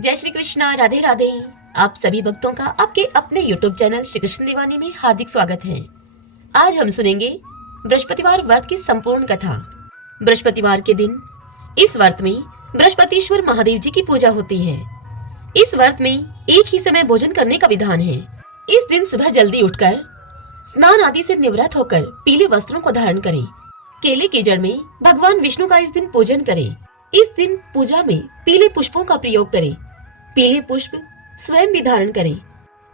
जय श्री कृष्णा, राधे राधे। आप सभी भक्तों का आपके अपने YouTube चैनल श्री कृष्ण दीवानी में हार्दिक स्वागत है। आज हम सुनेंगे बृहस्पतिवार व्रत की संपूर्ण कथा। बृहस्पतिवार के दिन इस व्रत में बृहस्पतिश्वर महादेव जी की पूजा होती है। इस व्रत में एक ही समय भोजन करने का विधान है। इस दिन सुबह जल्दी उठकर स्नान आदि से निवृत्त होकर पीले वस्त्रों को धारण करें। केले की जड़ में भगवान विष्णु का इस दिन पूजन करें। इस दिन पूजा में पीले पुष्पों का प्रयोग करें। पीले पुष्प स्वयं भी धारण करें।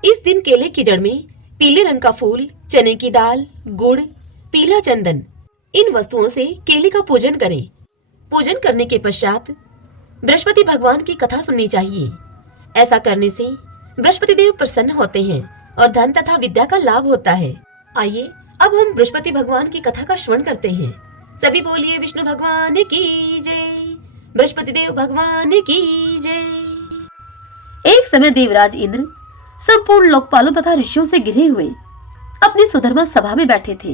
इस दिन केले की जड़ में पीले रंग का फूल, चने की दाल, गुड़, पीला चंदन, इन वस्तुओं से केले का पूजन करें। पूजन करने के पश्चात बृहस्पति भगवान की कथा सुननी चाहिए। ऐसा करने से बृहस्पति देव प्रसन्न होते हैं और धन तथा विद्या का लाभ होता है। आइए अब हम बृहस्पति भगवान की कथा का श्रवण करते हैं। सभी बोलिए विष्णु भगवान की जय, बृहस्पति देव भगवान की जय। एक समय देवराज इंद्र संपूर्ण लोकपालों तथा ऋषियों से घिरे हुए अपनी सुधर्मा सभा में बैठे थे।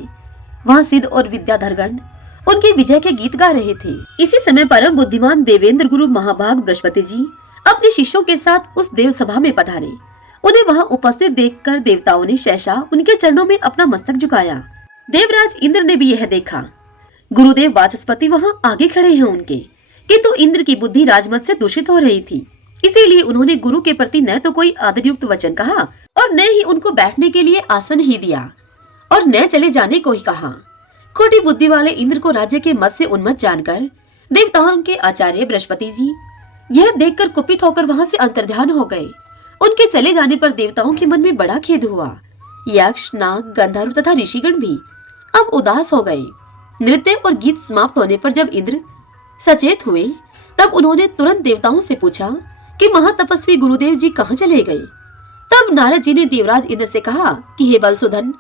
वहाँ सिद्ध और विद्याधरगण उनके विजय के गीत गा रहे थे। इसी समय परम बुद्धिमान देवेंद्र गुरु महाभाग बृहस्पति जी अपने शिष्यों के साथ उस देव सभा में पधारे। उन्हें वहाँ उपस्थित देखकर देवताओं ने सहसा उनके चरणों में अपना मस्तक झुकाया। देवराज इंद्र ने भी यह देखा। गुरुदेव वाचस्पति वहाँ आगे खड़े हैं उनके, किंतु इंद्र की बुद्धि राजमत से दूषित हो रही थी। इसीलिए उन्होंने गुरु के प्रति न तो कोई आदरयुक्त वचन कहा और न ही उनको बैठने के लिए आसन ही दिया और न चले जाने को ही कहा। खोटी बुद्धि वाले इंद्र को राज्य के मत से उन्मत्त जानकर देवताओं के आचार्य बृहस्पति जी यह देखकर कुपित होकर वहां से अंतर्ध्यान हो गए। उनके चले जाने पर देवताओं के मन में बड़ा खेद हुआ। यक्ष, नाग, गंधर्व तथा ऋषिगण भी अब उदास हो गए। नृत्य और गीत समाप्त होने पर जब इंद्र सचेत हुए तब उन्होंने तुरंत देवताओं से पूछा कि महातपस्वी गुरुदेव जी कहाँ चले गए। तब नारद जी ने देवराज इंद्र से कहा कि हे बलसुधन,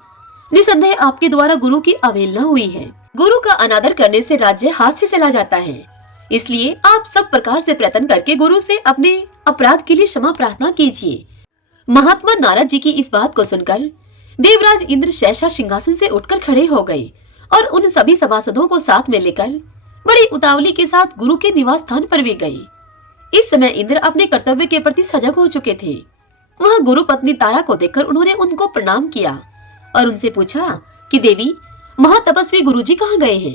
निसंदेह आपके द्वारा गुरु की अवहेलना हुई है। गुरु का अनादर करने से राज्य हाथ से चला जाता है। इसलिए आप सब प्रकार से प्रयत्न करके गुरु से अपने अपराध के लिए क्षमा प्रार्थना कीजिए। महात्मा नारद जी की इस बात को सुनकर देवराज इंद्र सहसा सिंहासन से उठकर खड़े हो गए और उन सभी सभासदों को साथ में लेकर बड़ी उतावली के साथ गुरु के निवास स्थान पर वे गए। इस समय इंद्र अपने कर्तव्य के प्रति सजग हो चुके थे। वहाँ गुरु पत्नी तारा को देखकर उन्होंने उनको प्रणाम किया और उनसे पूछा कि देवी, महातपस्वी गुरुजी कहाँ गए हैं।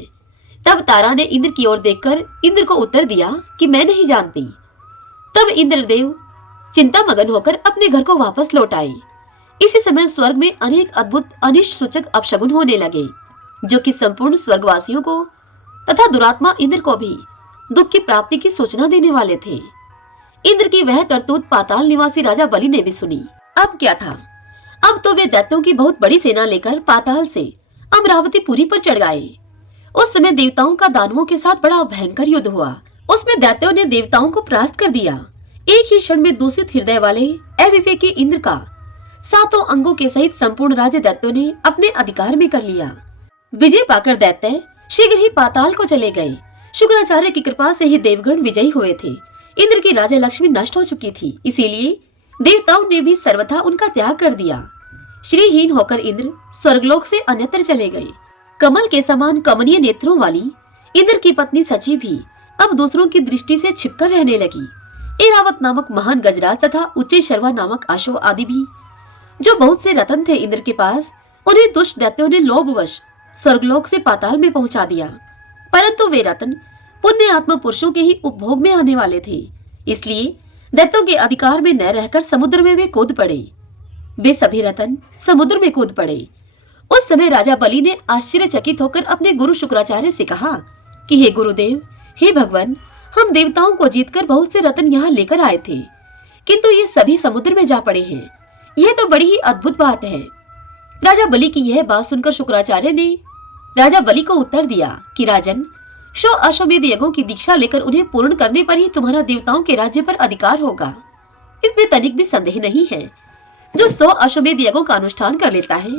तब तारा ने इंद्र की ओर देखकर इंद्र को उत्तर दिया कि मैं नहीं जानती। तब इंद्रदेव चिंता मगन होकर अपने घर को वापस लौट आए। इसी समय स्वर्ग में अनेक अद्भुत अनिष्ट सूचक अपशगुन होने लगे, जो कि संपूर्ण स्वर्गवासियों को तथा दुरात्मा इंद्र को भी दुख की प्राप्ति की सूचना देने वाले थे। इंद्र की वह करतूत पाताल निवासी राजा बलि ने भी सुनी। अब क्या था, अब तो वे दैत्यों की बहुत बड़ी सेना लेकर पाताल से अमरावती पुरी पर चढ़ गए। उस समय देवताओं का दानवों के साथ बड़ा भयंकर युद्ध हुआ। उसमें दैत्यों ने देवताओं को परास्त कर दिया। एक ही क्षण में दूषित हृदय वाले अविवेकी इंद्र का 7 अंगों के सहित संपूर्ण राज्य दैत्यों ने अपने अधिकार में कर लिया। विजय पाकर दैत्य शीघ्र ही पाताल को चले गए। शुक्राचार्य की कृपा से ही देवगण विजयी हुए थे। इंद्र की राजा लक्ष्मी नष्ट हो चुकी थी, इसीलिए देवताओं ने भी सर्वथा उनका त्याग कर दिया। श्रीहीन होकर इंद्र स्वर्गलोक से अन्यत्र चले गए। कमल के समान कमनीय नेत्रों वाली इंद्र की पत्नी सची भी अब दूसरों की दृष्टि से छिपकर रहने लगी। ऐरावत नामक महान गजराज तथा उच्चे शर्वा नामक अश्व आदि भी, जो बहुत से रत्न थे इंद्र के पास, उन्हें दुष्ट दैत्यों ने लोभवश स्वर्गलोक से पाताल में पहुंचा दिया। परंतु वे रत्न पुण्य आत्मा पुरुषों के ही उपभोग में आने वाले थे, इसलिए दैत्यों के अधिकार में न रहकर समुद्र में वे कूद पड़े। वे सभी रत्न समुद्र में कूद पड़े। उस समय राजा बलि ने आश्चर्यचकित होकर अपने गुरु शुक्राचार्य से कहा कि हे गुरुदेव, हे भगवान, हम देवताओं को जीतकर बहुत से रत्न यहाँ लेकर आए थे, किंतु ये सभी समुद्र में जा पड़े हैं। यह तो बड़ी ही अद्भुत बात है। राजा बलि की यह बात सुनकर शुक्राचार्य ने राजा बलि को उत्तर दिया कि राजन, 100 अश्वमेध यज्ञों की दीक्षा लेकर उन्हें पूर्ण करने पर ही तुम्हारा देवताओं के राज्य पर अधिकार होगा। इसमें तनिक भी संदेह नहीं है। जो 100 अश्वमेध यज्ञों का अनुष्ठान कर लेता है,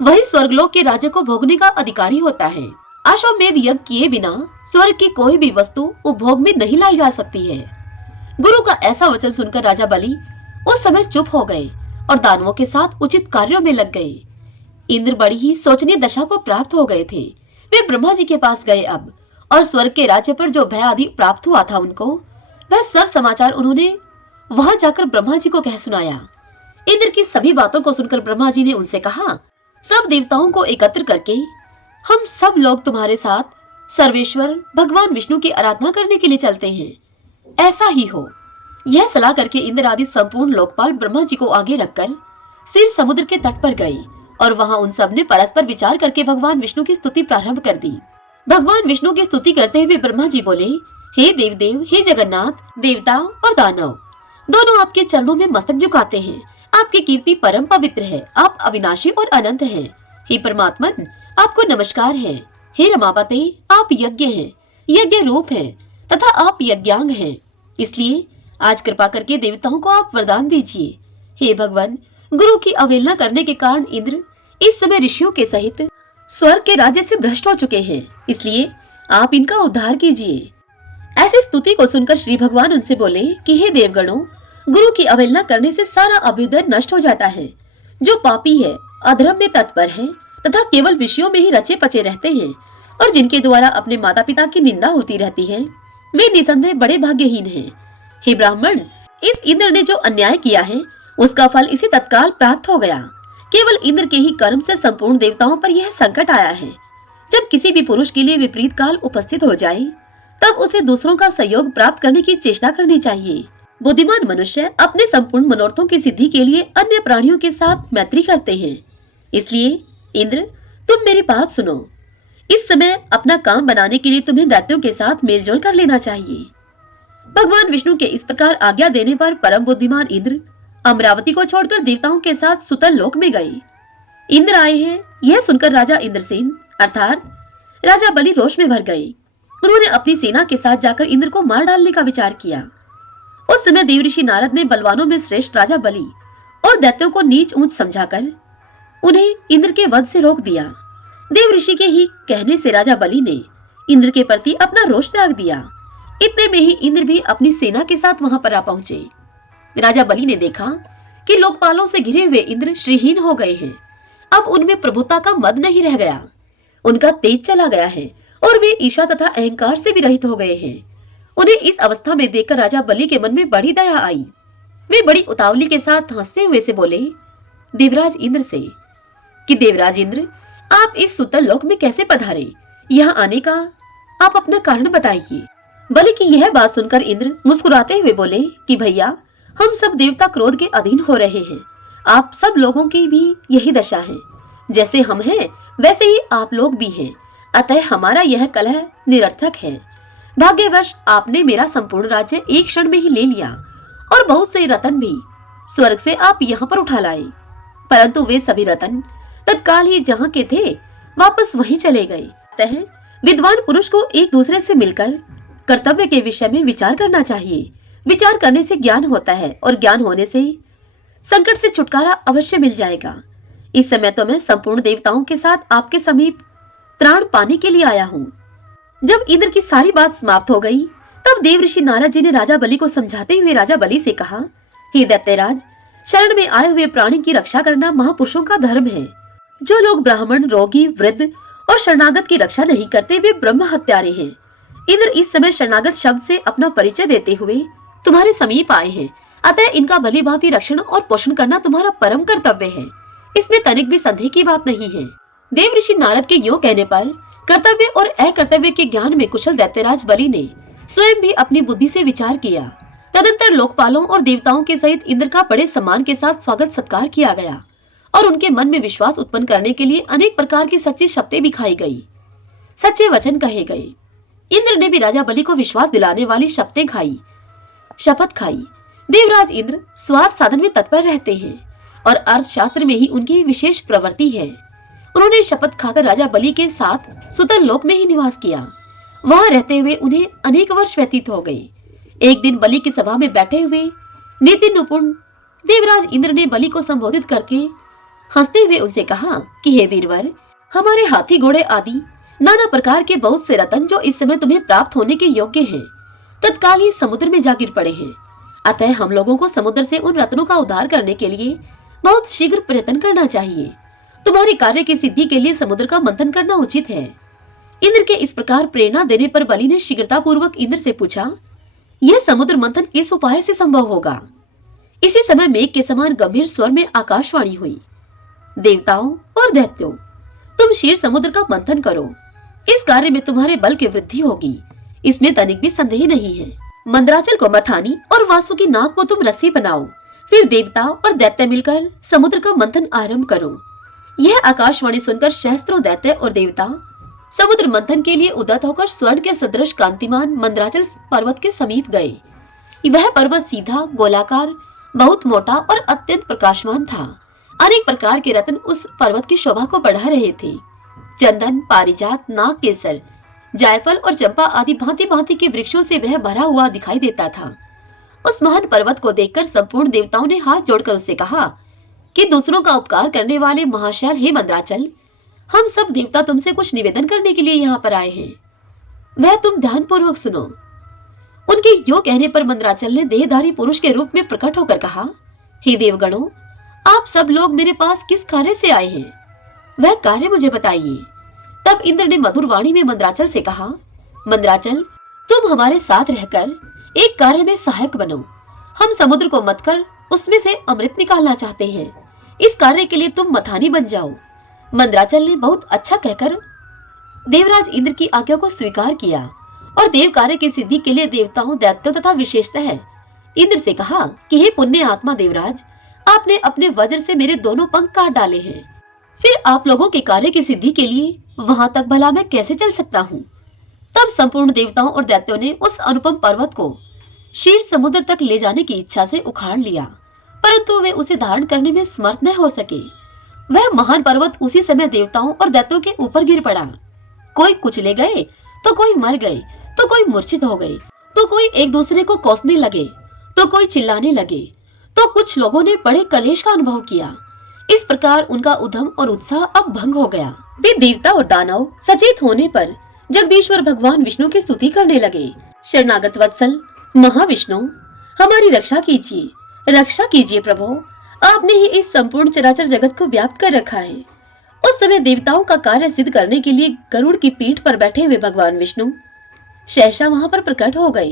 वही स्वर्गलोक के राज्य को भोगने का अधिकारी होता है। अश्वमेध यज्ञ किए बिना स्वर्ग की कोई भी वस्तु उपभोग में नहीं लाई जा सकती है। गुरु का ऐसा वचन सुनकर राजा बलि उस समय चुप हो गए और दानवों के साथ उचित कार्यों में लग गए। इंद्र बड़ी ही शोचनीय दशा को प्राप्त हो गए थे। वे ब्रह्मा जी के पास गए अब, और स्वर्ग के राज्य पर जो भय आदि प्राप्त हुआ था उनको, वह सब समाचार उन्होंने वहां जाकर ब्रह्मा जी को कह सुनाया। इंद्र की सभी बातों को सुनकर ब्रह्मा जी ने उनसे कहा, सब देवताओं को एकत्र करके हम सब लोग तुम्हारे साथ सर्वेश्वर भगवान विष्णु की आराधना करने के लिए चलते हैं। ऐसा ही हो। यह सलाह करके इंद्र आदि संपूर्ण लोकपाल ब्रह्मा जी को आगे रखकर सिर समुद्र के तट पर गए और वहां उन सब ने परस्पर विचार करके भगवान विष्णु की स्तुति प्रारंभ कर दी। भगवान विष्णु की स्तुति करते हुए ब्रह्मा जी बोले, हे देवदेव, हे जगन्नाथ, देवता और दानव दोनों आपके चरणों में मस्तक झुकाते हैं। आपकी कीर्ति परम पवित्र है। आप अविनाशी और अनंत हैं। हे परमात्मन, आपको नमस्कार है। हे रमापते, आप यज्ञ हैं, यज्ञ रूप हैं तथा आप यज्ञांग हैं। इसलिए आज कृपा करके देवताओं को आप वरदान दीजिए। हे भगवान, गुरु की अवहेलना करने के कारण इंद्र इस समय ऋषियों के सहित स्वर्ग के राज्य से भ्रष्ट हो चुके हैं, इसलिए आप इनका उद्धार कीजिए। ऐसी स्तुति को सुनकर श्री भगवान उनसे बोले कि हे देवगणों, गुरु की अवहेलना करने से सारा अभ्युदय नष्ट हो जाता है। जो पापी है, अधर्म में तत्पर है तथा केवल विषयों में ही रचे पचे रहते हैं और जिनके द्वारा अपने माता पिता की निंदा होती रहती है, वे निसंदेह बड़े भाग्यहीन हैं। हे ब्राह्मण, इस इंद्र ने जो अन्याय किया है उसका फल इसे तत्काल प्राप्त हो गया। केवल इंद्र के ही कर्म से संपूर्ण देवताओं पर यह संकट आया है। जब किसी भी पुरुष के लिए विपरीत काल उपस्थित हो जाए तब उसे दूसरों का सहयोग प्राप्त करने की चेष्टा करनी चाहिए। बुद्धिमान मनुष्य अपने संपूर्ण मनोरथों की सिद्धि के लिए अन्य प्राणियों के साथ मैत्री करते हैं। इसलिए इंद्र, तुम मेरी बात सुनो। इस समय अपना काम बनाने के लिए तुम्हें दैत्यों के साथ मेलजोल कर लेना चाहिए। भगवान विष्णु के इस प्रकार आज्ञा देने पर परम बुद्धिमान इंद्र अमरावती को छोड़कर देवताओं के साथ सुतल लोक में गए। इंद्र आए हैं यह सुनकर राजा इंद्रसेन अर्थात राजा बलि रोष में भर गए। उन्होंने अपनी सेना के साथ जाकर इंद्र को मार डालने का विचार किया। उस समय देवऋषि नारद ने बलवानों में श्रेष्ठ राजा बलि और दैत्यों को नीच ऊंच समझाकर उन्हें इंद्र के वध से रोक दिया। देवऋषि के ही कहने से राजा बलि ने इंद्र के प्रति अपना रोष त्याग दिया। इतने में ही इंद्र भी अपनी सेना के साथ वहां पर आ पहुंचे। राजा बलि ने देखा कि लोकपालों से घिरे हुए इंद्र श्रीहीन हो गए हैं। अब उनमें प्रभुता का मद नहीं रह गया, उनका तेज चला गया है और वे ईर्ष्या तथा अहंकार से भी रहित हो गए हैं। उन्हें इस अवस्था में देखकर राजा बलि के मन में बड़ी दया आई। वे बड़ी उतावली के साथ हंसते हुए से बोले देवराज इंद्र से कि देवराज इंद्र, आप इस सुतल लोक में कैसे पधारे? यहाँ आने का आप अपना कारण बताइए। बलि की यह बात सुनकर इंद्र मुस्कुराते हुए बोले कि भैया, हम सब देवता क्रोध के अधीन हो रहे हैं। आप सब लोगों की भी यही दशा है। जैसे हम हैं वैसे ही आप लोग भी हैं। अतः हमारा यह कलह निरर्थक है। भाग्यवश आपने मेरा संपूर्ण राज्य एक क्षण में ही ले लिया और बहुत से रतन भी स्वर्ग से आप यहाँ पर उठा लाए। परंतु वे सभी रतन तत्काल ही जहाँ के थे वापस वहीं चले गए। अतः विद्वान पुरुष को एक दूसरे से मिलकर कर्तव्य के विषय में विचार करना चाहिए। विचार करने से ज्ञान होता है और ज्ञान होने से संकट से छुटकारा अवश्य मिल जाएगा। इस समय तो मैं संपूर्ण देवताओं के साथ आपके समीप त्राण पाने के लिए आया हूँ। जब इंद्र की सारी बात समाप्त हो गई तब देवऋषि नारद जी ने राजा बलि को समझाते हुए राजा बलि से कहा, हे दैत्यराज, शरण में आए हुए प्राणी की रक्षा करना महापुरुषों का धर्म है। जो लोग ब्राह्मण, रोगी, वृद्ध और शरणागत की रक्षा नहीं करते वे ब्रह्म हत्यारे हैं। इंद्र इस समय शरणागत शब्द से अपना परिचय देते हुए तुम्हारे समीप आए हैं। अतः इनका भली भांति रक्षण और पोषण करना तुम्हारा परम कर्तव्य है। इसमें तनिक भी संदेह की बात नहीं है। देवऋषि नारद के यूं कहने पर कर्तव्य और अकर्तव्य के ज्ञान में कुशल दैत्यराज बलि ने स्वयं भी अपनी बुद्धि से विचार किया। तदंतर लोकपालों और देवताओं के सहित इंद्र का बड़े सम्मान के साथ स्वागत सत्कार किया गया और उनके मन में विश्वास उत्पन्न करने के लिए अनेक प्रकार की सच्ची शपथें भी खाई गई, सच्चे वचन कहे गए। इंद्र ने भी राजा बलि को विश्वास दिलाने वाली शपथ खाई। देवराज इंद्र स्वार्थ साधन में तत्पर रहते हैं और अर्थशास्त्र में ही उनकी विशेष प्रवृत्ति है। उन्होंने शपथ खाकर राजा बलि के साथ सुतल लोक में ही निवास किया। वहां रहते हुए उन्हें अनेक वर्ष व्यतीत हो गए। एक दिन बलि की सभा में बैठे हुए नीति निपुण देवराज इंद्र ने बलि को संबोधित करके हंसते हुए उनसे कहा कि हे वीरवर, हमारे हाथी घोड़े आदि नाना प्रकार के बहुत से रतन जो इस समय तुम्हें प्राप्त होने के योग्य हैं, तत्काल ही समुद्र में जा गिर पड़े हैं। अतः हम लोगों को समुद्र से उन रत्नों का उद्धार करने के लिए बहुत शीघ्र प्रयत्न करना चाहिए। तुम्हारे कार्य की सिद्धि के लिए समुद्र का मंथन करना उचित है। इंद्र के इस प्रकार प्रेरणा देने पर बलि ने शीघ्रता पूर्वक इंद्र से पूछा, यह समुद्र मंथन किस उपाय से संभव होगा? इसी समय मेघ के समान गंभीर स्वर में आकाशवाणी हुई, देवताओं और दैत्यों, तुम क्षीर समुद्र का मंथन करो। इस कार्य में तुम्हारे बल की वृद्धि होगी, इसमें तनिक भी संदेह नहीं है। मंदराचल को मथानी और वासुकी नाग को तुम रस्सी बनाओ, फिर देवता और दैत्य मिलकर समुद्र का मंथन आरंभ करो। यह आकाशवाणी सुनकर सहस्त्रों दैत्य और देवता समुद्र मंथन के लिए उद्यत होकर स्वर्ण के सदृश कांतिमान मंदराचल पर्वत के समीप गए। वह पर्वत सीधा, गोलाकार, बहुत मोटा और अत्यंत प्रकाशमान था। अनेक प्रकार के रत्न उस पर्वत की शोभा को बढ़ा रहे थे। चंदन, पारिजात, नाग केसर, जायफल और चंपा आदि भांति भांति के वृक्षों से वह भरा हुआ दिखाई देता था। उस महान पर्वत को देखकर संपूर्ण देवताओं ने हाथ जोड़कर उससे कहा कि दूसरों का उपकार करने वाले महाशैल हे मंदराचल, हम सब देवता तुमसे कुछ निवेदन करने के लिए यहाँ पर आए हैं, वह तुम ध्यान पूर्वक सुनो। उनके यो कहने पर मंदराचल ने देहधारी पुरुष के रूप में प्रकट होकर कहा, हे देवगणों, आप सब लोग मेरे पास किस कार्य से आए हैं, वह कार्य मुझे बताइए। तब इंद्र ने मधुर वाणी में मंदराचल से कहा, मंदराचल, तुम हमारे साथ रहकर एक कार्य में सहायक बनो। हम समुद्र को मथकर उसमें से अमृत निकालना चाहते हैं। इस कार्य के लिए तुम मथानी बन जाओ। मंदराचल ने बहुत अच्छा कहकर देवराज इंद्र की आज्ञा को स्वीकार किया और देव कार्य की सिद्धि के लिए देवताओं, दैत्यों तथा विशेषतः इंद्र से कहा कि हे पुण्य आत्मा देवराज, आपने अपने वज्र से मेरे दोनों पंख काट डाले हैं, फिर आप लोगों के कार्य की सिद्धि के लिए वहां तक भला मैं कैसे चल सकता हूँ। तब संपूर्ण देवताओं और दैत्यों ने उस अनुपम पर्वत को क्षीर समुद्र तक ले जाने की इच्छा से उखाड़ लिया, परंतु वे उसे धारण करने में समर्थ न हो सके। वह महान पर्वत उसी समय देवताओं और दैत्यों के ऊपर गिर पड़ा। कोई कुचले गए, तो कोई मर गए, तो कोई मूर्छित हो गए, तो कोई एक दूसरे को कोसने लगे, तो कोई चिल्लाने लगे, तो कुछ लोगों ने बड़े कलेश का अनुभव किया। इस प्रकार उनका उद्यम और उत्साह अब भंग हो गया। वे देवता और दानव सचेत होने पर जगदीश्वर भगवान विष्णु की स्तुति करने लगे। शरणागत वत्सल महाविष्णु, हमारी रक्षा कीजिए, रक्षा कीजिए प्रभु, आपने ही इस संपूर्ण चराचर जगत को व्याप्त कर रखा है। उस समय देवताओं का कार्य सिद्ध करने के लिए गरुड़ की पीठ पर बैठे हुए भगवान विष्णु सहसा वहां पर प्रकट हो गए।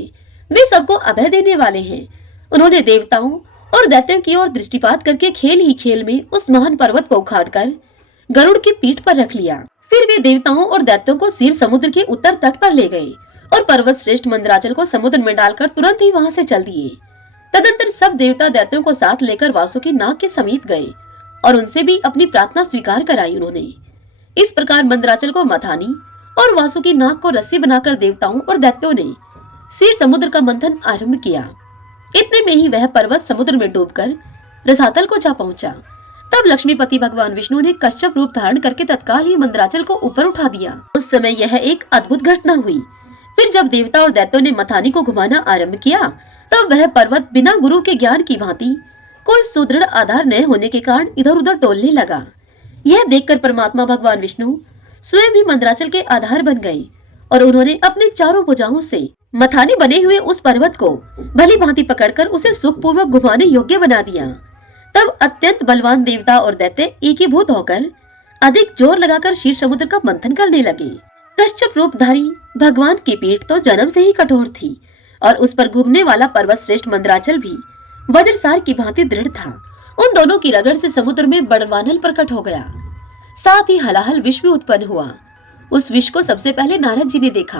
वे सबको अभय देने वाले हैं। उन्होंने देवताओं और दैत्यों की ओर दृष्टिपात करके खेल ही खेल में उस महान पर्वत को उखाड़कर गरुड़ की पीठ पर रख लिया। फिर वे देवताओं और दैत्यों को क्षीर समुद्र के उत्तर तट पर ले गए और पर्वत श्रेष्ठ मंदराचल को समुद्र में डालकर तुरंत ही वहां से चल दिए। तदंतर सब देवता दैत्यों को साथ लेकर वासुकी नाग के समीप गए और उनसे भी अपनी प्रार्थना स्वीकार कराई उन्होंने। इस प्रकार मंदराचल को मथानी और वासुकी नाग को रस्सी बनाकर देवताओं और दैत्यों ने क्षीर समुद्र का मंथन आरंभ किया। इतने में ही वह पर्वत समुद्र में डूबकर रसातल को जा पहुंचा। तब लक्ष्मीपति भगवान विष्णु ने कश्यप रूप धारण करके तत्काल ही मंदराचल को ऊपर उठा दिया। उस समय यह एक अद्भुत घटना हुई। फिर जब देवता और दैत्यों ने मथानी को घुमाना आरंभ किया, तब वह पर्वत बिना गुरु के ज्ञान की भांति कोई सुदृढ़ आधार न होने के कारण इधर उधर डोलने लगा। यह देखकर परमात्मा भगवान विष्णु स्वयं ही मंदराचल के आधार बन गए और उन्होंने अपने चारों भुजाओं से मथानी बने हुए उस पर्वत को भली भांति पकड़कर उसे सुखपूर्वक घुमाने योग्य बना दिया। तब अत्यंत बलवान देवता और दैत्य एकीभूत होकर अधिक जोर लगाकर क्षीर समुद्र का मंथन करने लगे। कश्यप रूपधारी भगवान की पीठ तो जन्म से ही कठोर थी और उस पर घूमने वाला पर्वत श्रेष्ठ मंदराचल भी वज्रसार की भांति दृढ़ था। उन दोनों की रगड़ से समुद्र में बड़वानल प्रकट हो गया, साथ ही हलाहल विष भी उत्पन्न हुआ। उस विष को सबसे पहले नारद जी ने देखा।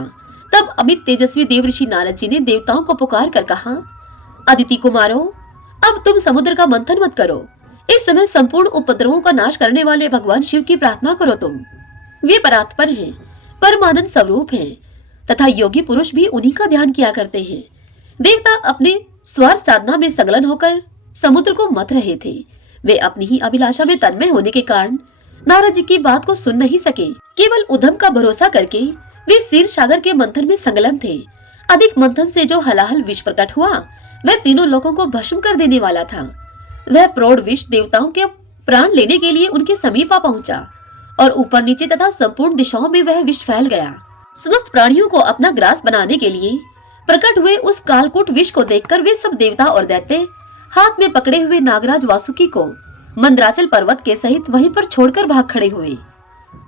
तब अमित तेजस्वी देव ऋषि नारद जी ने देवताओं को पुकार कर कहा, अदिति कुमारों, अब तुम समुद्र का मंथन मत करो। इस समय संपूर्ण उपद्रवों का नाश करने वाले भगवान शिव की प्रार्थना करो। तुम वे परात्पर हैं, परमानंद स्वरूप हैं तथा योगी पुरुष भी उन्हीं का ध्यान किया करते हैं। देवता अपने स्वार्थ साधना में संलग्न होकर समुद्र को मत रहे थे। वे अपनी ही अभिलाषा में तन्मय होने के कारण नारद जी की बात को सुन नहीं सके। केवल उधम का भरोसा करके वे क्षीर सागर के मंथन में संलग्न थे। अधिक मंथन से जो हलाहल विष प्रकट हुआ, वह तीनों लोगों को भस्म कर देने वाला था। वह प्रौढ़ विष देवताओं के प्राण लेने के लिए उनके समीप आ पहुंचा और ऊपर नीचे तथा संपूर्ण दिशाओं में वह विष फैल गया। समस्त प्राणियों को अपना ग्रास बनाने के लिए प्रकट हुए उस कालकूट विष को देखकर वे सब देवता और दैत्य हाथ में पकड़े हुए नागराज वासुकी को मंदराचल पर्वत के सहित वहीं पर छोड़कर भाग खड़े हुए।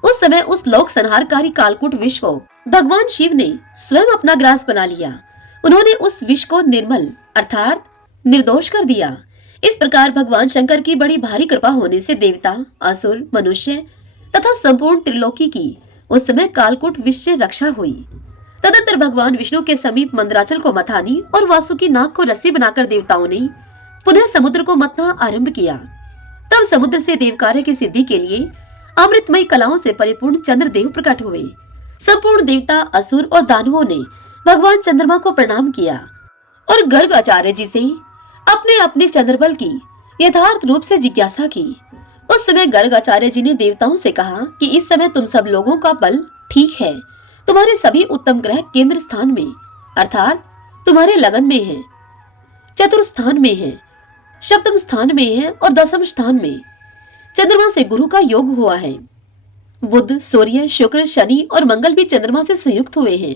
उस समय उस लोक संहारकारी कालकूट विष को भगवान शिव ने स्वयं अपना ग्रास बना लिया। उन्होंने उस विष को निर्मल अर्थात निर्दोष कर दिया। इस प्रकार भगवान शंकर की बड़ी भारी कृपा होने से देवता, असुर, मनुष्य तथा संपूर्ण त्रिलोकी की उस समय कालकूट विष से रक्षा हुई। तदंतर भगवान विष्णु के समीप मंदराचल को मथानी और वासुकी नाग को रस्सी बनाकर देवताओं ने पुनः समुद्र को मथना आरंभ किया। तब समुद्र से देव कार्य की सिद्धि के लिए अमृतमयी कलाओं से परिपूर्ण चंद्रदेव प्रकट हुए। संपूर्ण देवता, असुर और दानवों ने भगवान चंद्रमा को प्रणाम किया और गर्ग आचार्य जी से अपने अपने चंद्रबल की यथार्थ रूप से जिज्ञासा की। उस समय गर्ग आचार्य जी ने देवताओं से कहा कि इस समय तुम सब लोगों का बल ठीक है। तुम्हारे सभी उत्तम ग्रह केंद्र स्थान में अर्थात तुम्हारे लगन में हैं, चतुर्थ स्थान में हैं, सप्तम स्थान में हैं और दसम स्थान में। चंद्रमा से गुरु का योग हुआ है। बुध, सूर्य, शुक्र, शनि और मंगल भी चंद्रमा से संयुक्त हुए हैं।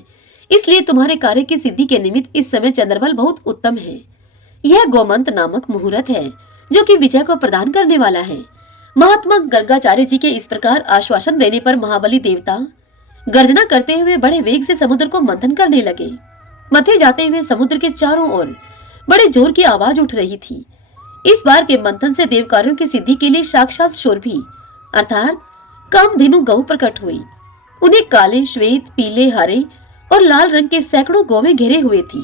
इसलिए तुम्हारे कार्य की सिद्धि के निमित्त इस समय चंद्रबल बहुत उत्तम है। यह गोमंत नामक मुहूर्त है जो कि विजय को प्रदान करने वाला है। महात्मा गर्गाचार्य जी के इस प्रकार आश्वासन देने पर महाबली देवता गर्जना करते हुए बड़े वेग से समुद्र को मंथन करने लगे। मथे जाते हुए समुद्र के चारों ओर बड़े जोर की आवाज उठ रही थी। इस बार के मंथन से देव कार्यों की सिद्धि के लिए साक्षात शोरभी अर्थात कामधेनु गौ प्रकट हुई। उन्हें काले, श्वेत, पीले, हरे और लाल रंग के सैकड़ों गौवें घेरे हुए थी।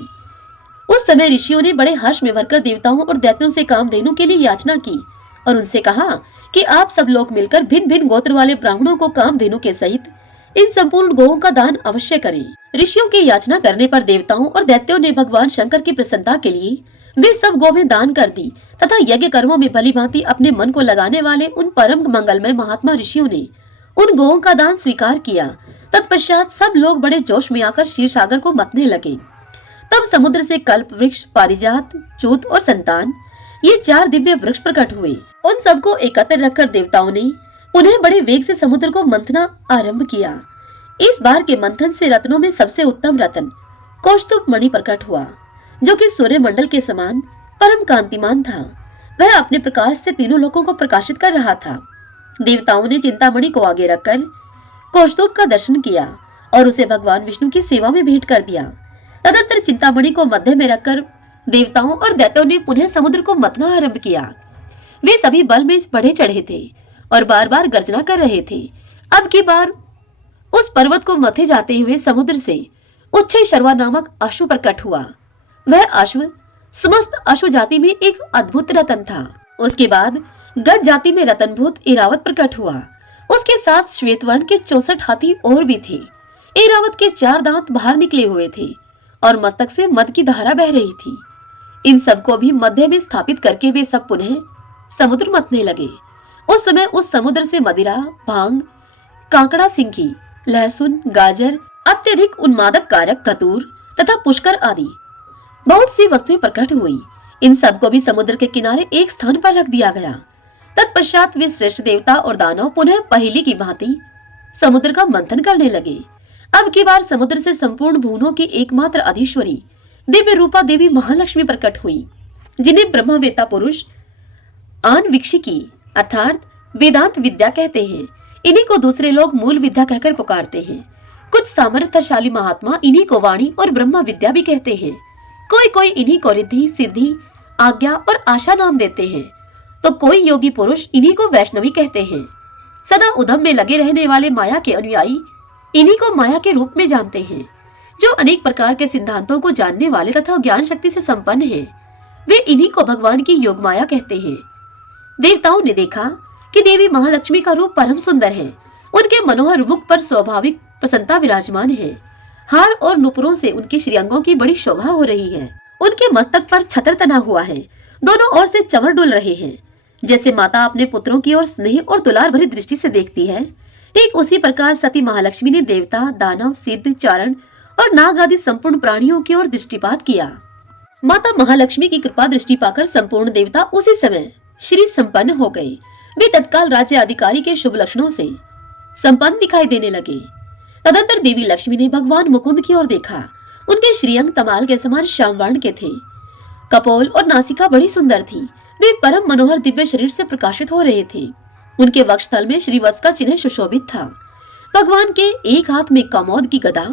उस समय ऋषियों ने बड़े हर्ष में भरकर देवताओं और दैत्यों से कामधेनु के लिए याचना की और उनसे कहा कि आप सब लोग मिलकर भिन्न भिन्न गोत्र वाले ब्राह्मणों को कामधेनु के सहित इन संपूर्ण गौओं का दान अवश्य करें। ऋषियों की याचना करने पर देवताओं और दैत्यों ने भगवान शंकर की प्रसन्नता के लिए वे सब गौवें दान कर दी तथा यज्ञ कर्मों में भलीभांति अपने मन को लगाने वाले उन परम मंगलमय महात्मा ऋषियों ने उन गौओं का दान स्वीकार किया। तत्पश्चात सब लोग बड़े जोश में आकर क्षीर सागर को मथने लगे। तब समुद्र से कल्प वृक्ष, पारिजात, चूत और संतान ये 4 दिव्य वृक्ष प्रकट हुए। उन सबको एकत्र रखकर देवताओं ने उन्हें बड़े वेग से समुद्र को मंथना आरंभ किया। इस बार के मंथन से रत्नों में सबसे उत्तम रत्न कौस्तुभ मणि प्रकट हुआ जो कि सूर्य मंडल के समान परम कांतिमान था। वह अपने प्रकाश से तीनों लोकों को प्रकाशित कर रहा था। देवताओं ने चिंतामणि को आगे रखकर कौस्तुभ का दर्शन किया और उसे भगवान विष्णु की सेवा में भेंट कर दिया। तदंतर चिंतामणि को मध्य में रखकर देवताओं और दैत्यों ने पुनः समुद्र को मथना आरंभ किया। वे सभी बल में बढ़े चढ़े थे और बार बार गर्जना कर रहे थे। अब की बार उस पर्वत को मथे जाते हुए समुद्र से उच्छय शर्वा नामक अश्व प्रकट हुआ। वह अश्व समस्त अश्व जाति में एक अद्भुत रतन था। उसके बाद गज जाति में रतनभूत इरावत प्रकट हुआ। उसके साथ श्वेत वर्ण के 64 हाथी और भी थे। इरावत के 4 दांत बाहर निकले हुए थे और मस्तक से मद की धारा बह रही थी। इन सबको भी मध्य में स्थापित करके वे सब पुनः समुद्र मथने लगे। उस समय उस समुद्र से मदिरा, भांग, कांकड़ा सिंकी, लहसुन, गाजर, अत्यधिक उन्मादक कारक कतूर तथा पुष्कर आदि बहुत सी वस्तुएं प्रकट हुई। इन सबको भी समुद्र के किनारे एक स्थान पर रख दिया गया। तत्पश्चात वे श्रेष्ठ देवता और दानव पुनः पहले की भांति समुद्र का मंथन करने लगे। अब की बार समुद्र से संपूर्ण भुवनों की एकमात्र अधीश्वरी दिव्य रूपा देवी महालक्ष्मी प्रकट हुई, जिन्हें ब्रह्मवेत्ता पुरुष आनविक्षिकी अर्थात वेदांत विद्या कहते हैं। इन्हीं को दूसरे लोग मूल विद्या कहकर पुकारते हैं। कुछ सामर्थ्यशाली महात्मा इन्हीं को वाणी और ब्रह्म विद्या भी कहते हैं। कोई कोई इन्हीं को रिद्धि, सिद्धि, आज्ञा और आशा नाम देते हैं, तो कोई योगी पुरुष इन्हीं को वैष्णवी कहते हैं। सदा उधम में लगे रहने वाले माया के अनुयायी इन्हीं को माया के रूप में जानते हैं। जो अनेक प्रकार के सिद्धांतों को जानने वाले तथा ज्ञान शक्ति से संपन्न हैं, वे इन्हीं को भगवान की योग माया कहते हैं। देवताओं ने देखा कि देवी महालक्ष्मी का रूप परम सुंदर है। उनके मनोहर मुख पर स्वाभाविक प्रसन्नता विराजमान है। हार और नुपुरों से उनके श्रीअंगों की बड़ी शोभा हो रही है। उनके मस्तक पर छत्र तना हुआ है। दोनों ओर से चंवर डुल रहे हैं। जैसे माता अपने पुत्रों की ओर स्नेह और दुलार भरी दृष्टि से देखती है, ठीक उसी प्रकार सती महालक्ष्मी ने देवता, दानव, सिद्ध, चारण और नाग आदि संपूर्ण प्राणियों की ओर दृष्टिपात किया। माता महालक्ष्मी की कृपा दृष्टि पाकर संपूर्ण देवता उसी समय श्री संपन्न हो गए। वे तत्काल राज्य अधिकारी के शुभ लक्षणों से संपन्न दिखाई देने लगे। तदंतर देवी लक्ष्मी ने भगवान मुकुंद की ओर देखा। उनके श्रीअंग तमाल के समान श्याम वर्ण के थे। कपोल और नासिका बड़ी सुंदर थी। वे परम मनोहर दिव्य शरीर से प्रकाशित हो रहे थे। उनके वक्षस्थल में श्रीवत्स का चिन्ह सुशोभित था। भगवान के एक हाथ में कमोद की गदा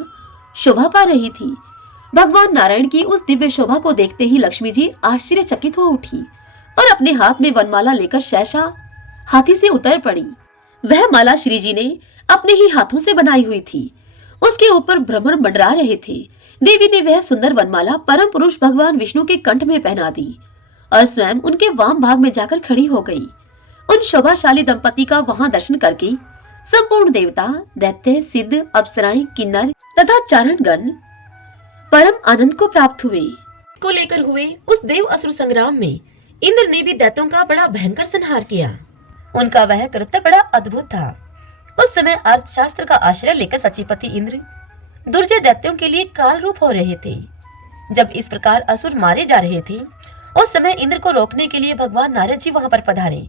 शोभा पा रही थी। भगवान नारायण की उस दिव्य शोभा को देखते ही लक्ष्मी जी आश्चर्यचकित हो उठी और अपने हाथ में वनमाला लेकर सहसा हाथी से उतर पड़ी। वह माला श्री जी ने अपने ही हाथों से बनाई हुई थी। उसके ऊपर भ्रमर मंडरा रहे थे। देवी ने वह सुंदर वनमाला परम पुरुष भगवान विष्णु के कंठ में पहना दी और स्वयं उनके वाम भाग में जाकर खड़ी हो गई। उन शोभाशाली दंपति का वहां दर्शन करके संपूर्ण देवता, दैत्य, सिद्ध, अप्सराएं, किन्नर तथा चारणगण परम आनंद को प्राप्त हुए। को लेकर हुए उस देव असुर संग्राम में इंद्र ने भी दैत्यों का बड़ा भयंकर संहार किया। उनका वह कृत्य बड़ा अद्भुत था। उस समय अर्थशास्त्र का आश्रय लेकर सचिपति इंद्र दुर्जय दैत्यों के लिए काल रूप हो रहे थे। जब इस प्रकार असुर मारे जा रहे थे, उस समय इंद्र को रोकने के लिए भगवान नारद जी वहां पर पधारे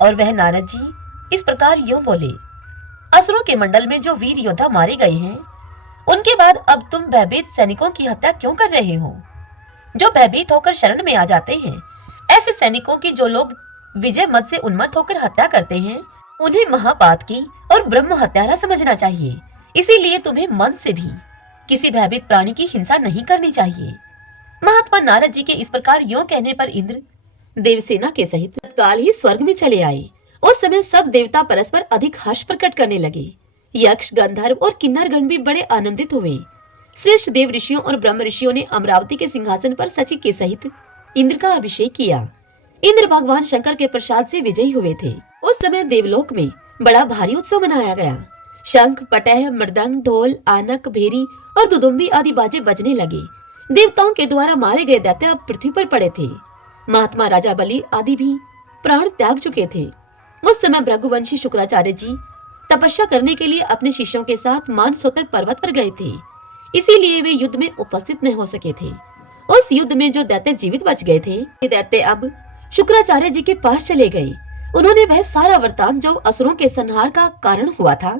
और वह नारद जी इस प्रकार यूं बोले, असुरों के मंडल में जो वीर योद्धा मारे गए हैं, उनके बाद अब तुम भयभीत सैनिकों की हत्या क्यों कर रहे हो? जो भयभीत होकर शरण में आ जाते हैं, ऐसे सैनिकों की जो लोग विजय मद से उन्मत्त होकर हत्या करते हैं, उन्हें महापातकी और ब्रह्म हत्यारा समझना चाहिए। इसीलिए तुम्हें मन से भी किसी भयभीत प्राणी की हिंसा नहीं करनी चाहिए। महात्मा नारद जी के इस प्रकार यों कहने पर इंद्र देवसेना के सहित तत्काल ही स्वर्ग में चले आए। उस समय सब देवता परस्पर अधिक हर्ष प्रकट करने लगे। यक्ष, गंधर्व और किन्नरगण भी बड़े आनंदित हुए। श्रेष्ठ देव ऋषियों और ब्रह्म ऋषियों ने अमरावती के सिंहासन पर सची के सहित इंद्र का अभिषेक किया। इंद्र भगवान शंकर के प्रसाद से विजयी हुए थे। उस समय देवलोक में बड़ा भारी उत्सव मनाया गया। शंख, पटह, मृदंग, ढोल, आनक, भेरी और दुदुम्बी आदि बाजे बजने लगे। देवताओं के द्वारा मारे गए दैत्य अब पृथ्वी पर पड़े थे। महात्मा राजा बलि आदि भी प्राण त्याग चुके थे। उस समय भृगुवंशी शुक्राचार्य जी तपस्या करने के लिए अपने शिष्यों के साथ मानसोतर पर्वत पर गए थे। इसीलिए वे युद्ध में उपस्थित न हो सके थे। उस युद्ध में जो दैत्य जीवित बच गए थे, ये दैत्य अब शुक्राचार्य जी के पास चले गए। उन्होंने वह सारा वृतांत जो असुरों के संहार का कारण हुआ था,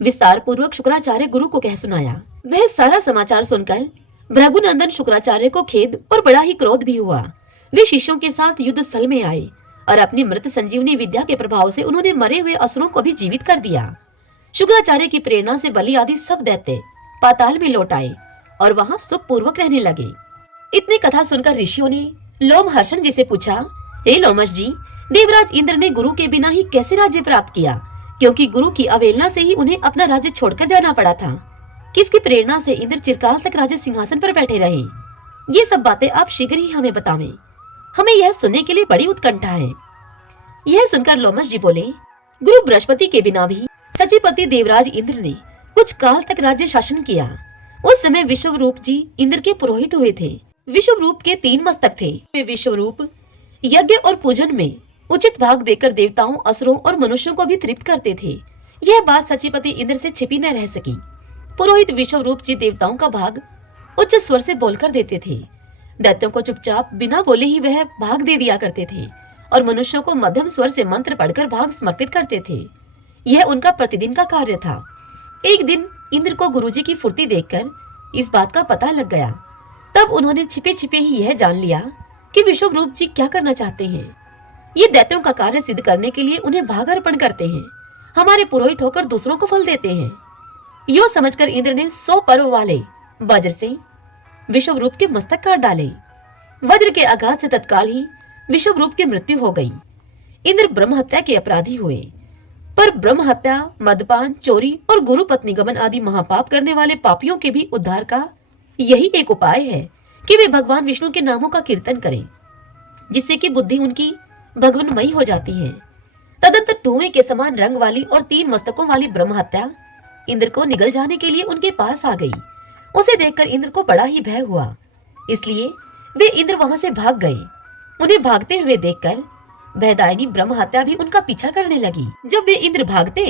विस्तार पूर्वक शुक्राचार्य गुरु को कह सुनाया। वह सारा समाचार सुनकर भृगुनंदन शुक्राचार्य को खेद और बड़ा ही क्रोध भी हुआ। वे शिष्यों के साथ युद्ध स्थल में आए और अपनी मृत संजीवनी विद्या के प्रभाव से उन्होंने मरे हुए असुरों को भी जीवित कर दिया। शुक्राचार्य की प्रेरणा से बलि आदि सब दैत्य पाताल में लौट आए और वहां सुख पूर्वक रहने लगे। इतनी कथा सुनकर ऋषियों ने लोमहर्षण जी से पूछा, हे लोमश जी, देवराज इंद्र ने गुरु के बिना ही कैसे राज्य प्राप्त किया? क्योंकि गुरु की अवहेलना से ही उन्हें अपना राज्य छोड़कर जाना पड़ा था। किसकी प्रेरणा से इंद्र चिरकाल तक राज्य सिंहासन पर बैठे रहे? ये सब बातें आप शीघ्र ही हमें बतावें। हमें यह सुनने के लिए बड़ी उत्कंठा है। यह सुनकर लोमश जी बोले, गुरु बृहस्पति के बिना भी सचिपति देवराज इंद्र ने कुछ काल तक राज्य शासन किया। उस समय विश्वरूप जी इंद्र के पुरोहित हुए थे। विश्वरूप के 3 मस्तक थे। वे विश्वरूप यज्ञ और पूजन में उचित भाग देकर देवताओं, असुरों और मनुष्यों को भी तृप्त करते थे। यह बात सचिपति इंद्र से छिपी न रह सकी। पुरोहित विश्वरूप जी देवताओं का भाग उच्च स्वर से बोलकर देते थे। दैत्यों को चुपचाप बिना बोले ही वह भाग दे दिया करते थे और मनुष्यों को मध्यम स्वर से मंत्र पढ़कर भाग समर्पित करते थे। यह उनका प्रतिदिन का कार्य था। एक दिन इंद्र को गुरुजी की फुर्ती देखकर इस बात का पता लग गया। तब उन्होंने छिपे छिपे ही यह जान लिया कि विश्वरूप जी क्या करना चाहते हैं। ये दैत्यों का कार्य सिद्ध करने के लिए उन्हें भाग अर्पण करते हैं। हमारे पुरोहित होकर दूसरों को फल देते हैं। यो समझकर इंद्र ने 100 पर्व वाले वज्र से विश्वरूप के मस्तक काट डाले। वज्र के आघात से तत्काल ही विश्वरूप की मृत्यु हो गई। इंद्र ब्रह्म हत्या के अपराधी हुए। पर ब्रह्म हत्या, मदपान, चोरी और गुरु पत्नी गमन आदि महापाप करने वाले पापियों के भी उद्धार का यही एक उपाय है कि वे भगवान विष्णु के नामों का कीर्तन करें, जिससे कि बुद्धि उनकी भगवानमयी हो जाती है। तदंतर धुएं के समान रंग वाली और 3 मस्तकों वाली ब्रह्म हत्या इंद्र को निगल जाने के लिए उनके पास आ गई। उसे देखकर इंद्र को बड़ा ही भय हुआ, इसलिए वे इंद्र वहां से भाग गए। उन्हें भागते हुए देखकर भयदायिनी ब्रह्म हत्या भी उनका पीछा करने लगी। जब वे इंद्र भागते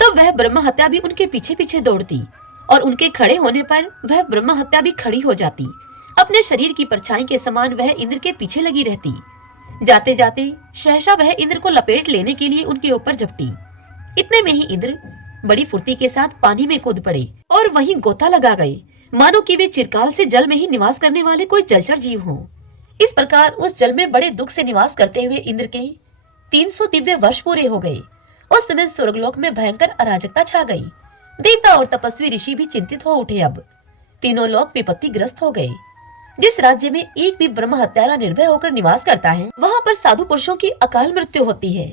तब वह ब्रह्म हत्या भी उनके पीछे पीछे दौड़ती और उनके खड़े होने पर वह ब्रह्म हत्या भी खड़ी हो जाती। अपने शरीर की परछाई के समान वह इंद्र के पीछे लगी रहती। जाते जाते सहसा वह इंद्र को लपेट लेने के लिए उनके ऊपर झपटी। इतने में ही इंद्र बड़ी फुर्ती के साथ पानी में कूद पड़े और वहीं गोता लगा गए, मानो कि वे चिरकाल से जल में ही निवास करने वाले कोई जलचर जीव हों। इस प्रकार उस जल में बड़े दुख से निवास करते हुए इंद्र के 300 दिव्य वर्ष पूरे हो गए। उस समय स्वर्गलोक में भयंकर अराजकता छा गई। देवता और तपस्वी ऋषि भी चिंतित हो उठे। अब तीनों लोक विपत्तिग्रस्त हो गए। जिस राज्य में एक भी ब्रह्म हत्यारा निर्भय होकर निवास करता है, वहाँ पर साधु पुरुषों की अकाल मृत्यु होती है।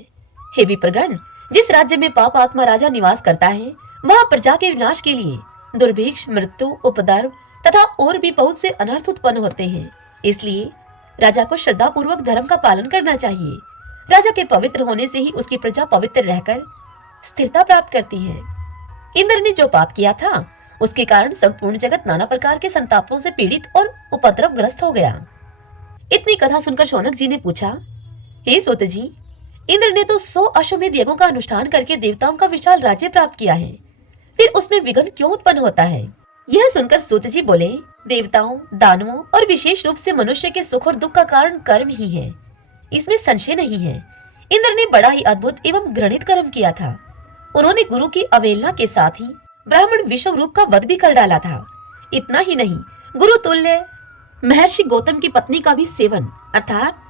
हे विप्रगण, जिस राज्य में पाप आत्मा राजा निवास करता है, वहाँ प्रजा के विनाश के लिए दुर्भिक्ष, मृत्यु, उपद्रव तथा और भी बहुत से अनर्थ उत्पन्न होते हैं। इसलिए राजा को श्रद्धा पूर्वक धर्म का पालन करना चाहिए। राजा के पवित्र होने से ही उसकी प्रजा पवित्र रहकर स्थिरता प्राप्त करती है। इंद्र ने जो पाप किया था, उसके कारण संपूर्ण जगत नाना प्रकार के संतापों से पीड़ित और उपद्रवग्रस्त हो गया। इतनी कथा सुनकर शौनक जी ने पूछा, हे सूत जी, इंद्र ने तो 100 अश्वमेध यज्ञों का अनुष्ठान करके देवताओं का विशाल राज्य प्राप्त किया है, फिर उसमें विघ्न क्यों उत्पन्न होता है? यह सुनकर सूत जी बोले, देवताओं, दानवों और विशेष रूप से मनुष्य के सुख और दुख का कारण कर्म ही है, इसमें संशय नहीं है। इंद्र ने बड़ा ही अद्भुत एवं घृणित कर्म किया था। उन्होंने गुरु की अवहेलना के साथ ही ब्राह्मण विश्व रूप का वध भी कर डाला था। इतना ही नहीं, गुरु तुल्य महर्षि गौतम की पत्नी का भी सेवन अर्थात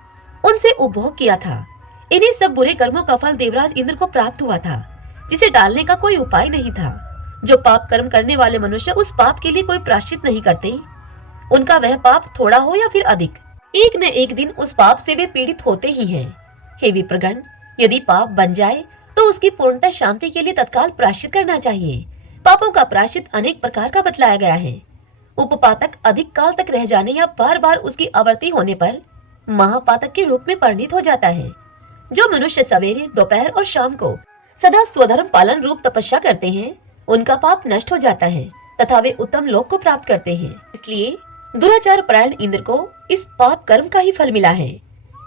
उनसे उपभोग किया था। इन्हीं सब बुरे कर्मों का फल देवराज इंद्र को प्राप्त हुआ था, जिसे टालने का कोई उपाय नहीं था। जो पाप कर्म करने वाले मनुष्य उस पाप के लिए कोई प्रायश्चित नहीं करते, उनका वह पाप थोड़ा हो या फिर अधिक, एक न एक दिन उस पाप से वे पीड़ित होते ही हैं। हे विप्रगण, यदि पाप बन जाए तो उसकी पूर्णतः शांति के लिए तत्काल प्रायश्चित करना चाहिए। पापों का प्रायश्चित अनेक प्रकार का बतलाया गया है। उपपातक अधिक काल तक रह जाने या बार बार उसकी आवर्ती होने पर महापातक के रूप में परिणित हो जाता है। जो मनुष्य सवेरे, दोपहर और शाम को सदा स्वधर्म पालन रूप तपस्या करते हैं, उनका पाप नष्ट हो जाता है तथा वे उत्तम लोक को प्राप्त करते हैं। इसलिए दुराचार परायण इंद्र को इस पाप कर्म का ही फल मिला है।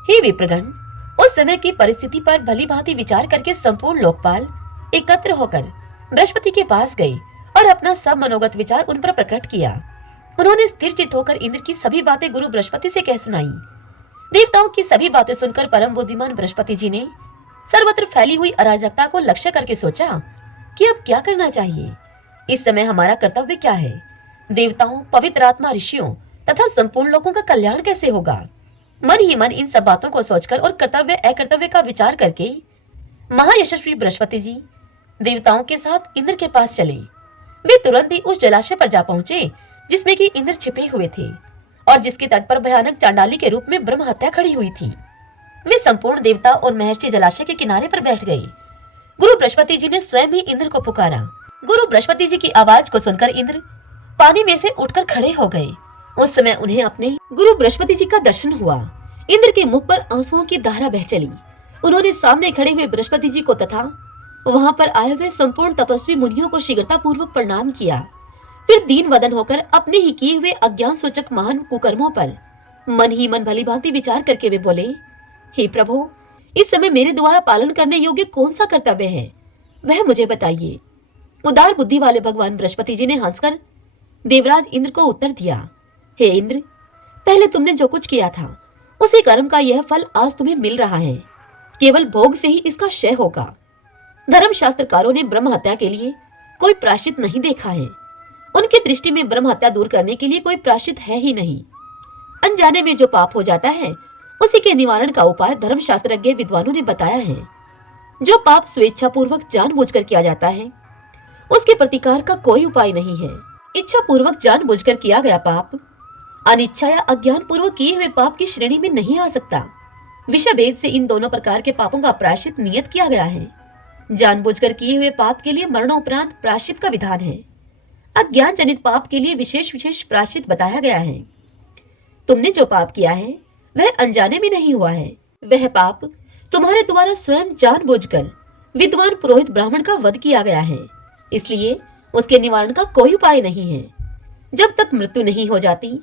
हे विप्रगण, उस समय की परिस्थिति पर भली भांति विचार करके संपूर्ण लोकपाल एकत्र होकर बृहस्पति के पास गए और अपना सब मनोगत विचार उन पर प्रकट किया। उन्होंने स्थिर चित्त होकर इंद्र की सभी बातें गुरु बृहस्पति से कह सुनाई। देवताओं की सभी बातें सुनकर परम बुद्धिमान बृहस्पति जी ने सर्वत्र फैली हुई अराजकता को लक्ष्य करके सोचा कि अब क्या करना चाहिए। इस समय हमारा कर्तव्य क्या है? देवताओं, पवित्र आत्मा, ऋषियों तथा संपूर्ण लोगों का कल्याण कैसे होगा? मन ही मन इन सब बातों को सोचकर और कर्तव्य अकर्तव्य का विचार करके महायशस्वी बृहस्पति जी देवताओं के साथ इंद्र के पास चले। वे तुरंत ही उस जलाशय पर जा पहुंचे जिसमें कि इंद्र छिपे हुए थे और जिसके तट पर भयानक चांडाली के रूप में ब्रह्म हत्या खड़ी हुई थी। वे संपूर्ण देवता और महर्षि जलाशय के किनारे पर बैठ गए। गुरु बृहस्पति जी ने स्वयं ही इंद्र को पुकारा। गुरु बृहस्पति जी की आवाज को सुनकर इंद्र पानी में से उठकर खड़े हो गए। उस समय उन्हें अपने गुरु बृहस्पति जी का दर्शन हुआ। इंद्र के मुख पर आंसुओं की धारा बह चली। उन्होंने सामने खड़े हुए बृहस्पति जी को तथा वहां पर आए हुए संपूर्ण तपस्वी मुनियों को शीघ्रता पूर्वक प्रणाम किया। फिर दीन वदन होकर अपने ही किए हुए अज्ञान सूचक महान कुकर्मों पर मन ही मन भली भांति विचार करके वे बोले, हे प्रभु, इस समय मेरे द्वारा पालन करने योग्य कौन सा कर्तव्य है, वह मुझे बताइए। उदार बुद्धि वाले भगवान बृहस्पति जी ने हंसकर देवराज इंद्र को उत्तर दिया, हे इंद्र, पहले तुमने जो कुछ किया था उसी कर्म का यह फल आज तुम्हें मिल रहा है। केवल भोग से ही इसका क्षय होगा। धर्म शास्त्रकारों ने ब्रह्म हत्या के लिए कोई प्रायश्चित नहीं देखा है। उनकी दृष्टि में ब्रह्म हत्या दूर करने के लिए कोई प्रायश्चित है ही नहीं। अनजाने में जो पाप हो जाता है उसी के निवारण का उपाय धर्म शास्त्रज्ञ विद्वानों ने बताया है। जो पाप स्वेच्छा पूर्वक जानबूझकर किया जाता है उसके प्रतिकार का कोई उपाय नहीं है। इच्छा पूर्वक जानबूझकर किया गया पाप अनिच्छा या अज्ञान पूर्वक किए हुए पाप की श्रेणी में नहीं आ सकता। विषय भेद से इन दोनों प्रकार के पापों का प्रायश्चित नियत किया गया है। जानबूझकर किए हुए पाप के लिए मरणोपरांत प्रायश्चित का विधान है। अज्ञान जनित पाप के लिए विशेष प्रायश्चित बताया गया है। तुमने जो पाप किया है वह अनजाने में नहीं हुआ है। वह पाप तुम्हारे द्वारा स्वयं जानबूझकर विद्वान पुरोहित ब्राह्मण का वध किया गया है। इसलिए उसके निवारण का कोई उपाय नहीं है। जब तक मृत्यु नहीं हो जाती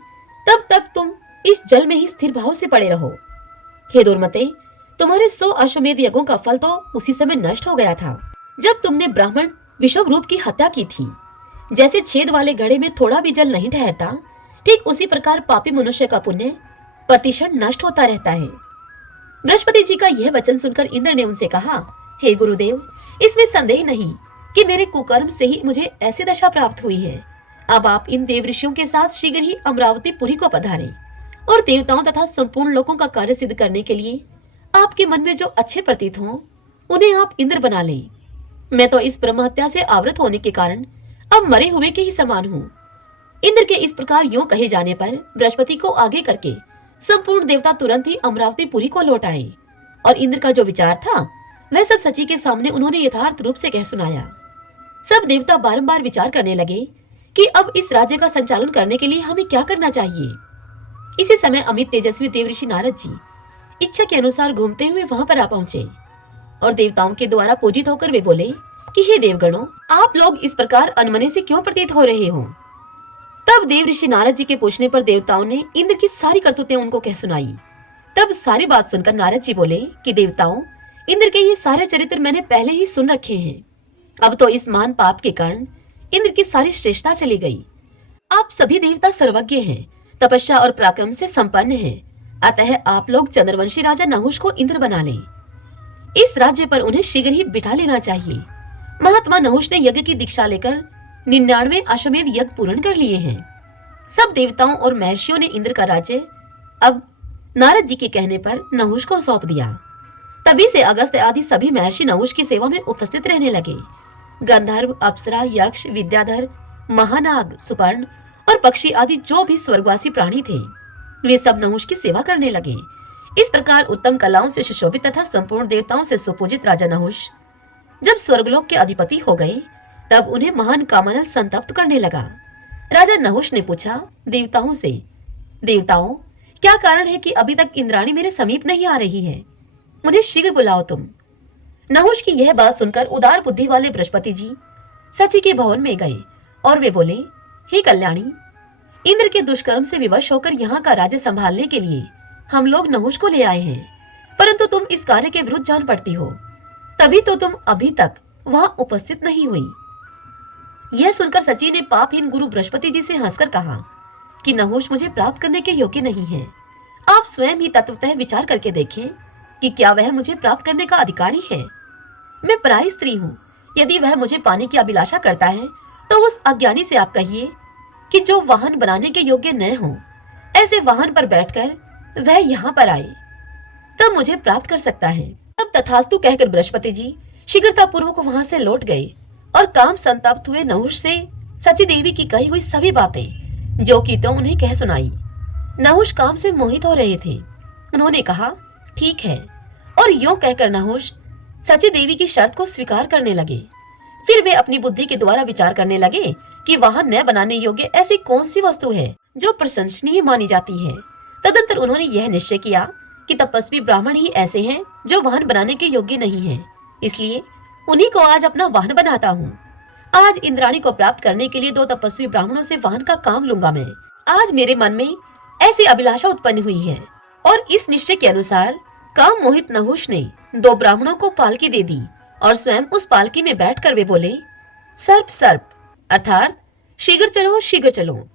तब तक तुम इस जल में ही स्थिर भाव से पड़े रहो। हे दुर्मते, तुम्हारे 100 अश्वमेध यज्ञों का फल तो उसी समय नष्ट हो गया था जब तुमने ब्राह्मण विषव रूप की हत्या की थी। जैसे छेद वाले घड़े में थोड़ा भी जल नहीं ठहरता, ठीक उसी प्रकार पापी मनुष्य का पुण्य प्रतिक्षण नष्ट होता रहता है। बृहस्पति जी का यह वचन सुनकर इंद्र ने उनसे कहा, हे गुरुदेव, इसमें संदेह नहीं कि मेरे कुकर्म से ही मुझे ऐसी दशा प्राप्त हुई है। अब आप इन देव ऋषियों के साथ शीघ्र ही अमरावती पुरी को पधारें और देवताओं तथा संपूर्ण लोगों का कार्य सिद्ध करने के लिए आपके मन में जो अच्छे प्रतीत हों उन्हें आप इंद्र बना लें। मैं तो इस ब्रह्म हत्या से आवृत होने के कारण अब मरे हुए के ही समान हूँ। इंद्र के इस प्रकार यूं कहे जाने पर बृहस्पति को आगे करके संपूर्ण देवता तुरंत ही अमरावतीपुरी को लौट आए और इंद्र का जो विचार था वह सब सची के सामने उन्होंने यथार्थ रूप से कह सुनाया। सब देवता बारंबार विचार करने लगे कि अब इस राज्य का संचालन करने के लिए हमें क्या करना चाहिए। इसी समय अमित तेजस्वी देवऋषि नारद जी इच्छा के अनुसार घूमते हुए वहां पर आ पहुंचे और देवताओं के द्वारा पूजित होकर वे बोले कि हे देवगणों, आप लोग इस प्रकार अनमने से क्यों प्रतीत हो रहे हो। तब देवऋषि नारद जी के पूछने पर देवताओं ने इंद्र की सारी करतूतें उनको कह सुनाई। तब सारी बात सुनकर नारद जी बोले कि देवताओं, इंद्र के ये सारे चरित्र मैंने पहले ही सुन रखे हैं। अब तो इस महान पाप के कारण इंद्र की सारी श्रेष्ठता चली गई। आप सभी देवता सर्वज्ञ हैं, तपस्या और पराक्रम से संपन्न हैं, अतः आप लोग चंद्रवंशी राजा नहुष को इंद्र बना लें। इस राज्य पर उन्हें शीघ्र ही बिठा लेना चाहिए। महात्मा नहुष ने यज्ञ की दीक्षा लेकर 99 अश्वमेध यज्ञ पूर्ण कर लिए हैं। सब देवताओं और महर्षियों ने इंद्र का राज्य अब नारद जी के कहने पर नहुष को सौंप दिया। तभी से अगस्त आदि सभी महर्षि नहुष की सेवा में उपस्थित रहने लगे। गंधर्व, अप्सरा, यक्ष, विद्याधर, महानाग, सुपर्ण और पक्षी आदि जो भी स्वर्गवासी प्राणी थे वे सब नहुष की सेवा करने लगे। इस प्रकार उत्तम कलाओं से सुशोभित तथा संपूर्ण देवताओं से सुपूजित राजा नहुष जब स्वर्गलोक के अधिपति हो गए तब उन्हें महान कामनल संतप्त करने लगा। राजा नहुष ने पूछा देवताओं से, देवताओं, क्या कारण है कि अभी तक इंद्राणी मेरे समीप नहीं आ रही है? उन्हें शीघ्र बुलाओ तुम। नहुष की यह बात सुनकर उदार बुद्धि वाले बृहस्पति जी सची के भवन में गए और वे बोले, हे कल्याणी, इंद्र के दुष्कर्म से विवश होकर यहाँ का राज्य संभालने के लिए हम लोग नहुष को ले आए हैं, परंतु तुम इस कार्य के विरुद्ध जान पड़ती हो, तभी तो तुम अभी तक वहां उपस्थित नहीं हुई। यह सुनकर सची ने पापहीन गुरु बृहस्पति जी से हंसकर कहा कि नहुष मुझे प्राप्त करने के योग्य नहीं है। आप स्वयं ही तत्वतः विचार करके देखें कि क्या वह मुझे प्राप्त करने का अधिकारी है। मैं पराई स्त्री हूँ, यदि वह मुझे पाने की अभिलाषा करता है तो उस अज्ञानी से आप कहिए कि जो वाहन बनाने के योग्य न हो, ऐसे वाहन पर बैठकर वह यहाँ पर आए, तब मुझे प्राप्त कर सकता है। तब तथास्तु कहकर बृहस्पति जी शीघ्रता पूर्वक वहां से लौट गए और काम संतप्त हुए नहुष से सची देवी की कही हुई सभी बातें जो की तो उन्हें कह सुनाई। नहुष काम से मोहित हो रहे थे। उन्होंने कहा, ठीक है, और यूं कहकर नहुष सची देवी की शर्त को स्वीकार करने लगे। फिर वे अपनी बुद्धि के द्वारा विचार करने लगे कि वाहन न बनाने योग्य ऐसी कौन सी वस्तु है जो प्रशंसनीय मानी जाती है। तदंतर उन्होंने यह निश्चय किया कि तपस्वी ब्राह्मण ही ऐसे हैं जो वाहन बनाने के योग्य नहीं हैं, इसलिए उन्हीं को आज अपना वाहन बनाता हूँ। आज इंद्राणी को प्राप्त करने के लिए 2 तपस्वी ब्राह्मणों से वाहन का काम लूंगा मैं। आज मेरे मन में ऐसी अभिलाषा उत्पन्न हुई है और इस निश्चय के अनुसार काम मोहित नहुष ने 2 ब्राह्मणों को पालकी दे दी और स्वयं उस पालकी में बैठकर वे बोले, सर्प सर्प, अर्थात शीघ्र चलो शीघ्र चलो।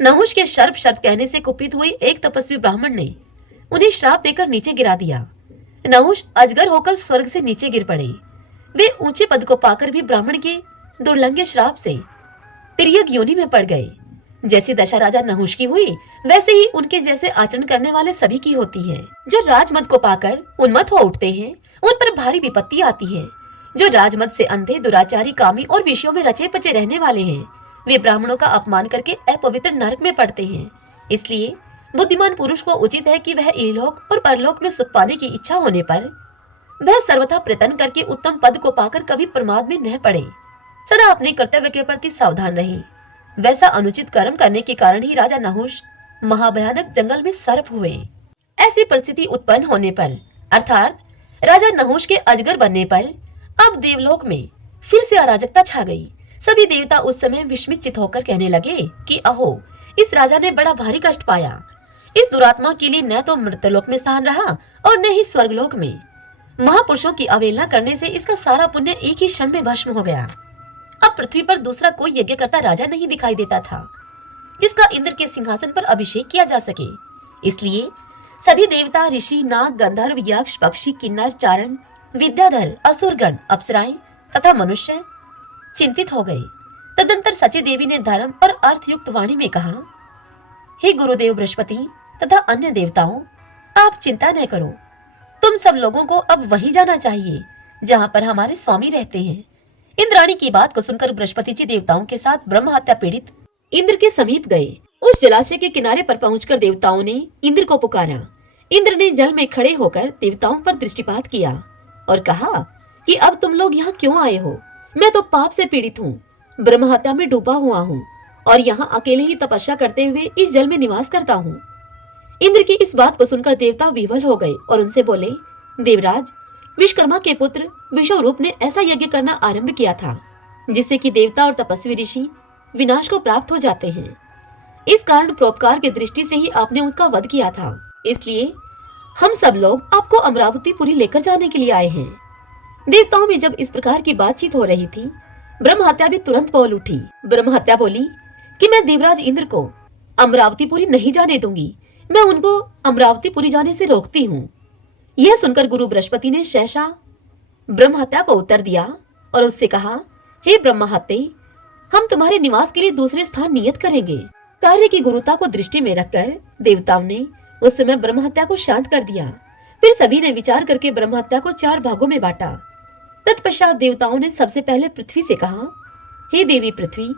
नहुष के सर्प सर्प कहने से कुपित हुई एक तपस्वी ब्राह्मण ने उन्हें श्राप देकर नीचे गिरा दिया। नहुष अजगर होकर स्वर्ग से नीचे गिर पड़े। वे ऊंचे पद को पाकर भी ब्राह्मण के दुर्लंघ्य श्राप से तिर्यक योनि में पड़ गए। जैसी दशा राजा नहुष की हुई वैसे ही उनके जैसे आचरण करने वाले सभी की होती है। जो राजमद को पाकर उन्मत्त हो उठते हैं उन पर भारी विपत्ति आती है। जो राजमद से अंधे, दुराचारी, कामी और विषयों में रचे पचे रहने वाले हैं वे ब्राह्मणों का अपमान करके अपवित्र नरक में पड़ते हैं। इसलिए बुद्धिमान पुरुष को उचित है कि वह इहलोक और परलोक में सुख पाने की इच्छा होने पर वह सर्वथा प्रयत्न करके उत्तम पद को पाकर कभी प्रमाद में न पड़े, सदा अपने कर्तव्य के प्रति सावधान रहे। वैसा अनुचित कर्म करने के कारण ही राजा नहुष महाभयानक जंगल में सर्प हुए। ऐसी परिस्थिति उत्पन्न होने पर अर्थात राजा नहुष के अजगर बनने पर अब देवलोक में फिर से अराजकता छा गई। सभी देवता उस समय विस्मित चित होकर कहने लगे कि अहो, इस राजा ने बड़ा भारी कष्ट पाया। इस दुरात्मा के लिए न तो मृतलोक में स्थान रहा और न ही स्वर्गलोक में। महापुरुषों की अवहेलना करने से इसका सारा पुण्य एक ही क्षण में भस्म हो गया। अब पृथ्वी पर दूसरा कोई यज्ञ करता राजा नहीं दिखाई देता था जिसका इंद्र के सिंहासन पर अभिषेक किया जा सके। इसलिए सभी देवता, ऋषि, नाग, गंधर्व, यक्ष, पक्षी, किन्नर, चारण, विद्याधर, असुरगण, अप्सराएं तथा मनुष्य चिंतित हो गए। तदंतर सची देवी ने धर्म और अर्थ युक्त वाणी में कहा, हे गुरुदेव बृहस्पति तथा अन्य देवताओं, आप चिंता न करो। तुम सब लोगों को अब वहीं जाना चाहिए जहां पर हमारे स्वामी रहते हैं। इंद्राणी की बात को सुनकर बृहस्पति जी देवताओं के साथ ब्रह्म हत्या पीड़ित इंद्र के समीप गए। उस जलाशय के किनारे पर पहुंचकर देवताओं ने इंद्र को पुकारा। इंद्र ने जल में खड़े होकर देवताओं पर दृष्टिपात किया और कहा कि अब तुम लोग यहाँ क्यों आए हो? मैं तो पाप से पीड़ित हूँ, ब्रह्म हत्या में डूबा हुआ हूँ और यहाँ अकेले ही तपस्या करते हुए इस जल में निवास करता हूँ। इंद्र की इस बात को सुनकर देवता विवल हो गए और उनसे बोले, देवराज, विश्वकर्मा के पुत्र विश्वरूप ने ऐसा यज्ञ करना आरंभ किया था जिससे कि देवता और तपस्वी ऋषि विनाश को प्राप्त हो जाते हैं। इस कारण परोपकार की दृष्टि से ही आपने उसका वध किया था। इसलिए हम सब लोग आपको अमरावतीपुरी लेकर जाने के लिए आए हैं। देवताओं में जब इस प्रकार की बातचीत हो रही थी, ब्रह्म हत्या भी तुरंत बोल उठी। ब्रह्म हत्या बोली कि मैं देवराज इंद्र को अमरावतीपुरी नहीं जाने दूंगी, मैं उनको अमरावतीपुरी जाने से रोकती हूँ। यह सुनकर गुरु बृहस्पति ने सहसा ब्रह्म हत्या को उत्तर दिया और उससे कहा, हे ब्रह्म हत्ते, हम तुम्हारे निवास के लिए दूसरे स्थान नियत करेंगे। कार्य की गुरुता को दृष्टि में रखकर देवताओं ने उस समय ब्रह्म हत्या को शांत कर दिया। फिर सभी ने विचार करके ब्रह्म हत्या को 4 भागों में बांटा। तत्पश्चात देवताओं ने सबसे पहले पृथ्वी से कहा, हे देवी पृथ्वी,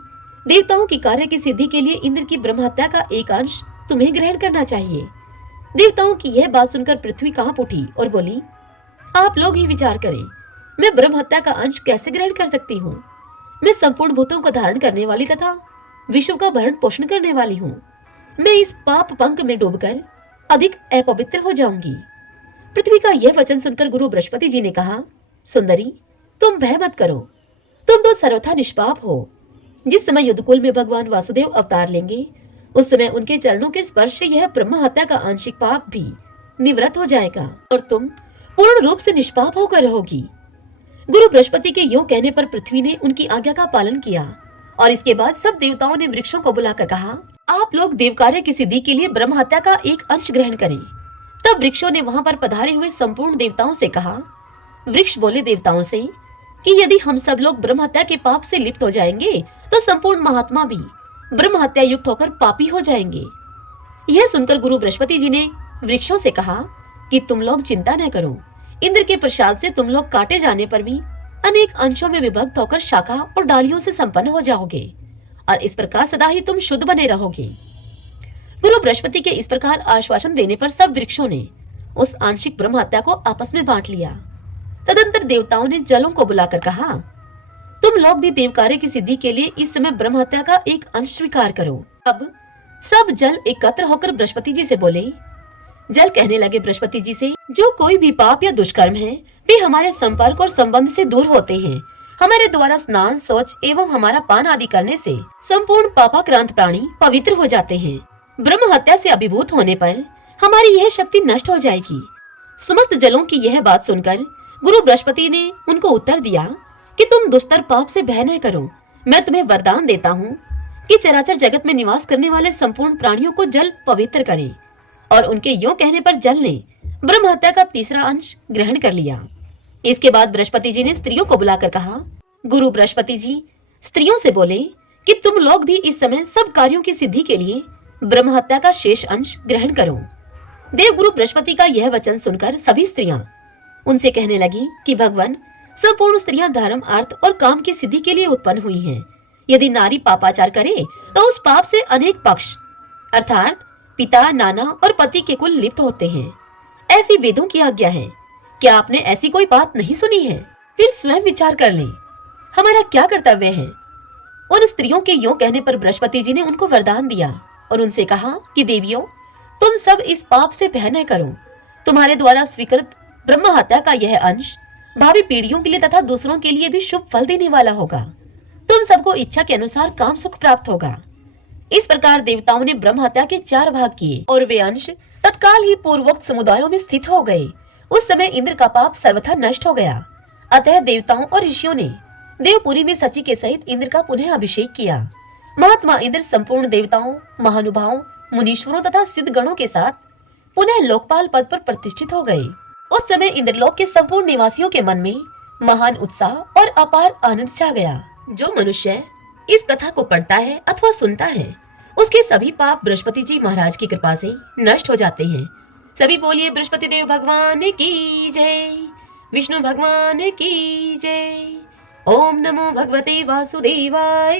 देवताओं की कार्य की सिद्धि के लिए इंद्र की ब्रह्म हत्या का एक अंश तुम्हें ग्रहण करना चाहिए। देवताओं की यह बात सुनकर पृथ्वी कांप उठी और बोली, आप लोग ही विचार करें, मैं ब्रह्म हत्या का अंश कैसे ग्रहण कर सकती हूँ? मैं संपूर्ण भूतों को धारण करने वाली तथा विश्व का भरण पोषण करने वाली हूँ। मैं इस पाप पंख में डूबकर अधिक अपवित्र हो जाऊंगी। पृथ्वी का यह वचन सुनकर गुरु बृहस्पति जी ने कहा, सुंदरी, तुम भय मत करो, तुम तो सर्वथा निष्पाप हो। जिस समय युद्धकुल में भगवान वासुदेव अवतार लेंगे, उस समय उनके चरणों के स्पर्श से यह ब्रह्म हत्या का आंशिक पाप भी निवृत्त हो जाएगा और तुम पूर्ण रूप से निष्पाप होकर रहोगी। गुरु बृहस्पति के यूं कहने पर पृथ्वी ने उनकी आज्ञा का पालन किया और इसके बाद सब देवताओं ने वृक्षों को बुलाकर कहा, आप लोग देव कार्य की सिद्धि के लिए ब्रह्म हत्या का एक अंश ग्रहण करें। तब वृक्षों ने वहां पर पधारे हुए संपूर्ण देवताओं से कहा। वृक्ष बोले देवताओं से कि यदि हम सब लोग ब्रह्म हत्या के पाप से लिप्त हो जाएंगे तो संपूर्ण महात्मा भी ब्रह्म हत्या युक्त होकर पापी हो जाएंगे। यह सुनकर गुरु बृहस्पति जी ने वृक्षों से कहा कि तुम लोग चिंता न करो, इंद्र के प्रसाद से तुम लोग काटे जाने पर भी अनेक अंशों में विभक्त होकर शाखा और डालियों से संपन्न हो जाओगे और इस प्रकार सदा ही तुम शुद्ध बने रहोगे। गुरु बृहस्पति के इस प्रकार आश्वासन देने पर सब वृक्षों ने उस आंशिक ब्रह्म हत्या को आपस में बांट लिया। तदंतर देवताओं ने जलों को बुलाकर कहा, तुम लोग भी देव कार्य की सिद्धि के लिए इस समय ब्रह्म हत्या का एक अंश स्वीकार करो। अब सब जल एकत्र होकर बृहस्पति जी से बोले। जल कहने लगे बृहस्पति जी से, जो कोई भी पाप या दुष्कर्म है वे हमारे संपर्क और संबंध से दूर होते हैं। हमारे द्वारा स्नान, शौच एवं हमारा पान आदि करने से संपूर्ण पापाक्रांत प्राणी पवित्र हो जाते हैं। ब्रह्म हत्या से अभिभूत होने पर हमारी यह शक्ति नष्ट हो जाएगी। समस्त जलों की यह बात सुनकर गुरु बृहस्पति ने उनको उत्तर दिया कि तुम दुस्तर पाप से भय न करो। मैं तुम्हें वरदान देता हूँ कि चराचर जगत में निवास करने वाले संपूर्ण प्राणियों को जल पवित्र करे। और उनके यूं कहने पर जल ने ब्रह्म हत्या का तीसरा अंश ग्रहण कर लिया। इसके बाद बृहस्पति जी ने स्त्रियों को बुलाकर कहा, गुरु बृहस्पति जी स्त्रियों से बोले कि तुम लोग भी इस समय सब कार्यों की सिद्धि के लिए ब्रह्म हत्या का शेष अंश ग्रहण करो। देव गुरु बृहस्पति का यह वचन सुनकर सभी स्त्रियां उनसे कहने लगी कि भगवान, संपूर्ण स्त्रियां धर्म, अर्थ और काम की सिद्धि के लिए उत्पन्न हुई हैं। यदि नारी पापाचार करे तो उस पाप से अनेक पक्ष अर्थात पिता, नाना और पति के कुल लिप्त होते हैं। ऐसी वेदों की आज्ञा है। क्या आपने ऐसी कोई बात नहीं सुनी है? फिर स्वयं विचार कर लें, हमारा क्या कर्तव्य है। उन स्त्रियों के यूं कहने पर बृहस्पति जी ने उनको वरदान दिया और उनसे कहा कि देवियों, तुम सब इस पाप से भय न करो। तुम्हारे द्वारा स्वीकृत ब्रह्म हत्या का यह अंश भावी पीढ़ियों के लिए तथा दूसरों के लिए भी शुभ फल देने वाला होगा। तुम सबको इच्छा के अनुसार काम सुख प्राप्त होगा। इस प्रकार देवताओं ने ब्रह्म हत्या के 4 भाग किए और वे अंश तत्काल ही पूर्वोक्त समुदायों में स्थित हो गए। उस समय इंद्र का पाप सर्वथा नष्ट हो गया। अतः देवताओं और ऋषियों ने देवपुरी में सची के सहित इंद्र का पुनः अभिषेक किया। महात्मा इंद्र संपूर्ण देवताओं, महानुभावों, मुनीश्वरों तथा सिद्ध गणों के साथ पुनः लोकपाल पद पर प्रतिष्ठित हो गए। उस समय इंद्रलोक के संपूर्ण निवासियों के मन में महान उत्साह और अपार आनंद छा गया। जो मनुष्य इस कथा को पढ़ता है अथवा सुनता है, उसके सभी पाप बृहस्पति जी महाराज की कृपा से नष्ट हो जाते हैं। सभी बोलिए बृहस्पति देव भगवान की जय, विष्णु भगवान की जय। ओम नमो भगवते वासुदेवाय।